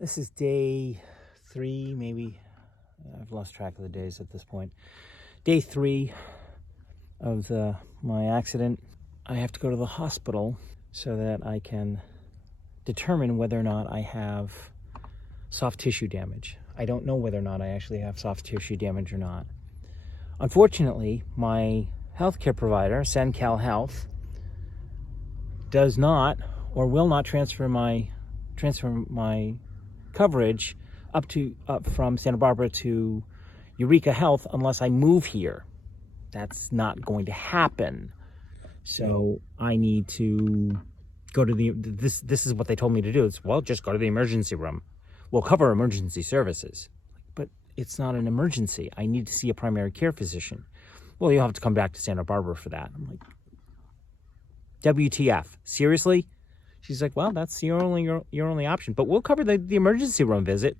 This is day 3, maybe. I've lost track of the days at this point. Day 3 of my accident. I have to go to the hospital so that I can determine whether or not I have soft tissue damage. I don't know whether or not I actually have soft tissue damage or not. Unfortunately, my healthcare provider, SenCal Health, does not or will not transfer my coverage up from Santa Barbara to Eureka Health unless I move here. That's not going to happen. So I need to go to this is what they told me to do. It's, well, just go to the emergency room. We'll cover emergency services. But it's not an emergency. I need to see a primary care physician. Well, you'll have to come back to Santa Barbara for that. I'm like, WTF? Seriously? She's like, well, that's your only option. But we'll cover the emergency room visit.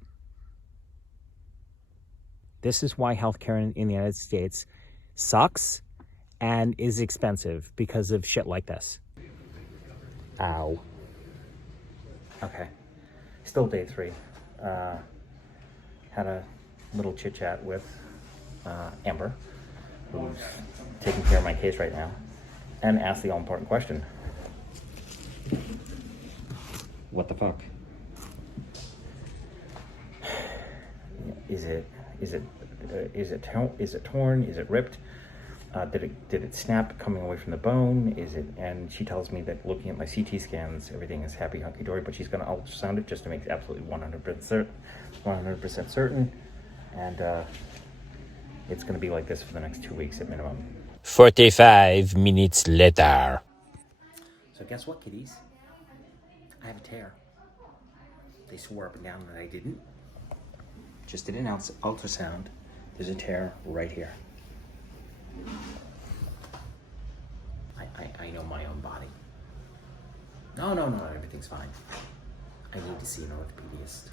This is why healthcare in the United States sucks and is expensive because of shit like this. Ow. Okay. Still day 3. Had a little chit chat with Amber, who's taking care of my case right now, and asked the all important question. What the fuck? Is it torn? Is it ripped? Did it snap coming away from the bone? And she tells me that looking at my CT scans, everything is happy hunky dory, but she's going to ultrasound it just to make it absolutely 100% certain. And it's going to be like this for the next 2 weeks at minimum. 45 minutes later. So guess what, kiddies? I have a tear. They swore up and down that I didn't. Just did an ultrasound. There's a tear right here. I know my own body. No, everything's fine. I need to see an orthopedist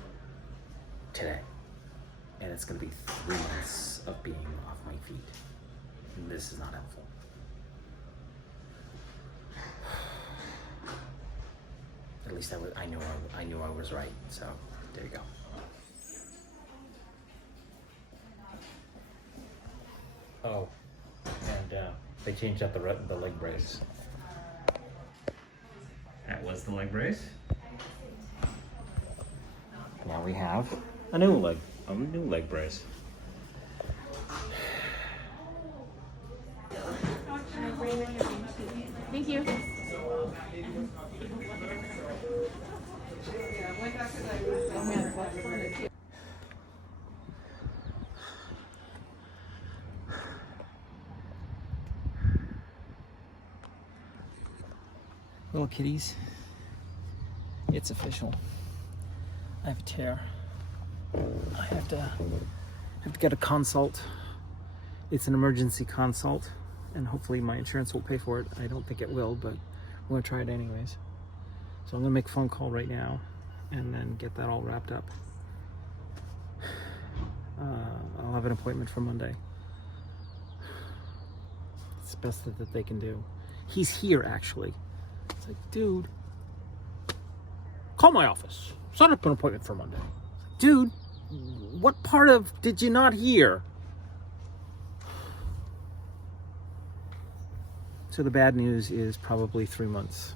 today. And it's going to be 3 months of being off my feet. And this is not helpful. At least I knew I was right. So there you go. Oh, and they changed out the leg brace. That was the leg brace. Now we have a new leg brace. Thank you. Little kitties, it's official. I have a tear. I have to get a consult. It's an emergency consult, and hopefully my insurance will pay for it. I don't think it will, but I'm gonna try it anyways. So I'm gonna make a phone call right now and then get that all wrapped up. I'll have an appointment for Monday. It's the best that they can do. He's here, actually. It's like, dude, call my office. Set up an appointment for Monday. Dude, what part of did you not hear? So the bad news is probably 3 months.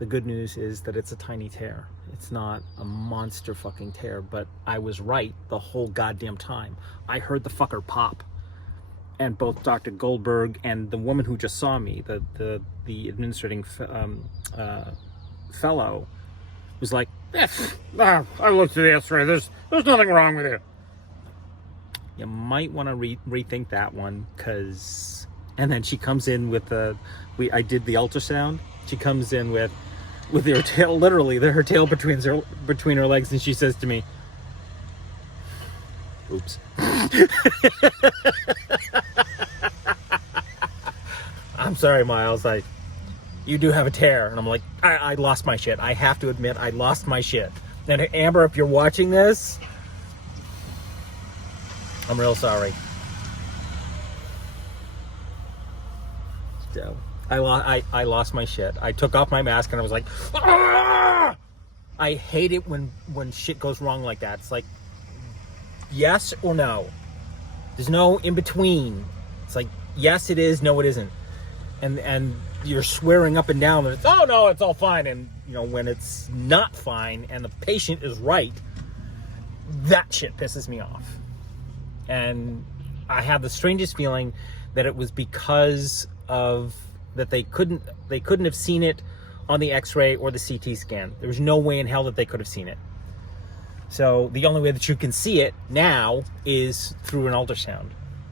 The good news is that it's a tiny tear. It's not a monster fucking tear, but I was right the whole goddamn time. I heard the fucker pop. And both Dr. Goldberg and the woman who just saw me, the administrating fellow, was like, I looked at the X-ray. There's nothing wrong with it. You might want to rethink that one, because. And then she comes in with I did the ultrasound. She comes in with her tail, literally, her tail between her legs, and she says to me, "Oops." I'm sorry, Miles. You do have a tear. And I'm like, I lost my shit. I have to admit, I lost my shit. And Amber, if you're watching this, I'm real sorry. So, I lost my shit. I took off my mask and I was like, ah! I hate it when shit goes wrong like that. It's like, yes or no. There's no in between. It's like, yes it is, no it isn't. And you're swearing up and down that it's, oh no, it's all fine. And when it's not fine and the patient is right, that shit pisses me off. And I have the strangest feeling that it was because of that they couldn't have seen it on the x-ray or the CT scan. There was no way in hell that they could have seen it. So the only way that you can see it now is through an ultrasound.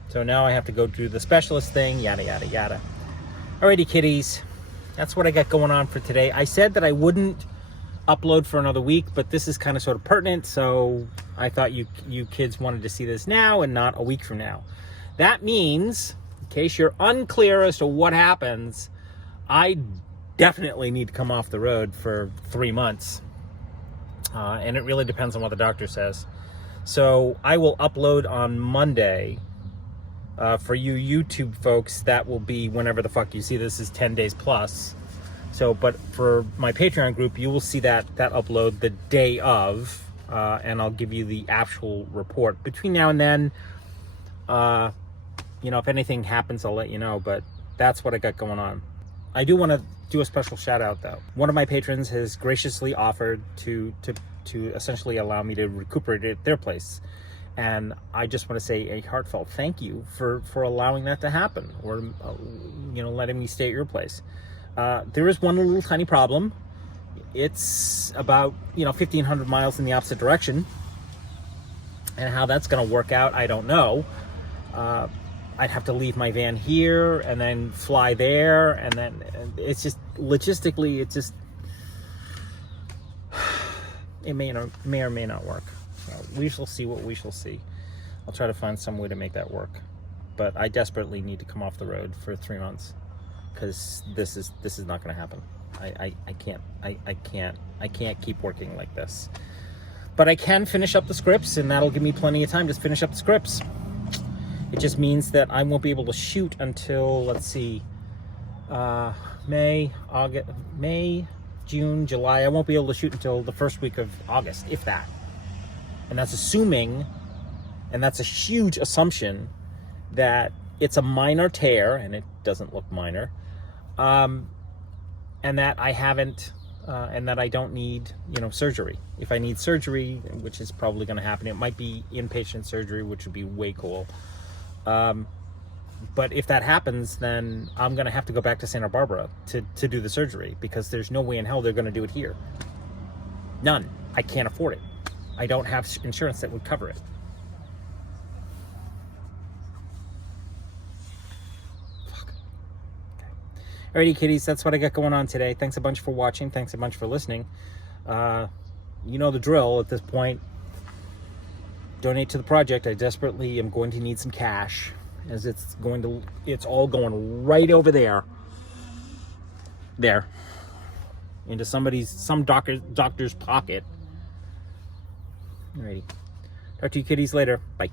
So now I have to go do the specialist thing, yada, yada, yada. Alrighty, kiddies. That's what I got going on for today. I said that I wouldn't upload for another week, but this is kind of sort of pertinent, so I thought you kids wanted to see this now and not a week from now. That means, in case you're unclear as to what happens, I definitely need to come off the road for 3 months. And it really depends on what the doctor says. So I will upload on Monday. For you YouTube folks, that will be whenever the fuck you see this, is 10 days plus. So, but for my Patreon group, you will see that upload the day of, and I'll give you the actual report. Between now and then, if anything happens, I'll let you know, but that's what I got going on. I do want to do a special shout out though. One of my patrons has graciously offered to essentially allow me to recuperate at their place. And I just want to say a heartfelt thank you for allowing that to happen, or letting me stay at your place. There is one little tiny problem. It's about 1,500 miles in the opposite direction, and how that's going to work out, I don't know. I'd have to leave my van here and then fly there, and then it's just logistically, it may or may not work. We shall see what we shall see. I'll try to find some way to make that work, but I desperately need to come off the road for 3 months, because this is not going to happen. I can't keep working like this. But I can finish up the scripts, and that'll give me plenty of time to finish up the scripts. It just means that I won't be able to shoot until, let's see, May, June, July. I won't be able to shoot until the first week of August, if that. And that's assuming, and that's a huge assumption, that it's a minor tear, and it doesn't look minor, and that I haven't, and that I don't need, surgery. If I need surgery, which is probably going to happen, it might be inpatient surgery, which would be way cool. But if that happens, then I'm going to have to go back to Santa Barbara to do the surgery, because there's no way in hell they're going to do it here. None. I can't afford it. I don't have insurance that would cover it. Fuck. Okay. Alrighty, kiddies, that's what I got going on today. Thanks a bunch for watching. Thanks a bunch for listening. You know the drill at this point. Donate to the project. I desperately am going to need some cash, as it's all going right over there, into some doctor's pocket. Alrighty. Talk to you kiddies later. Bye.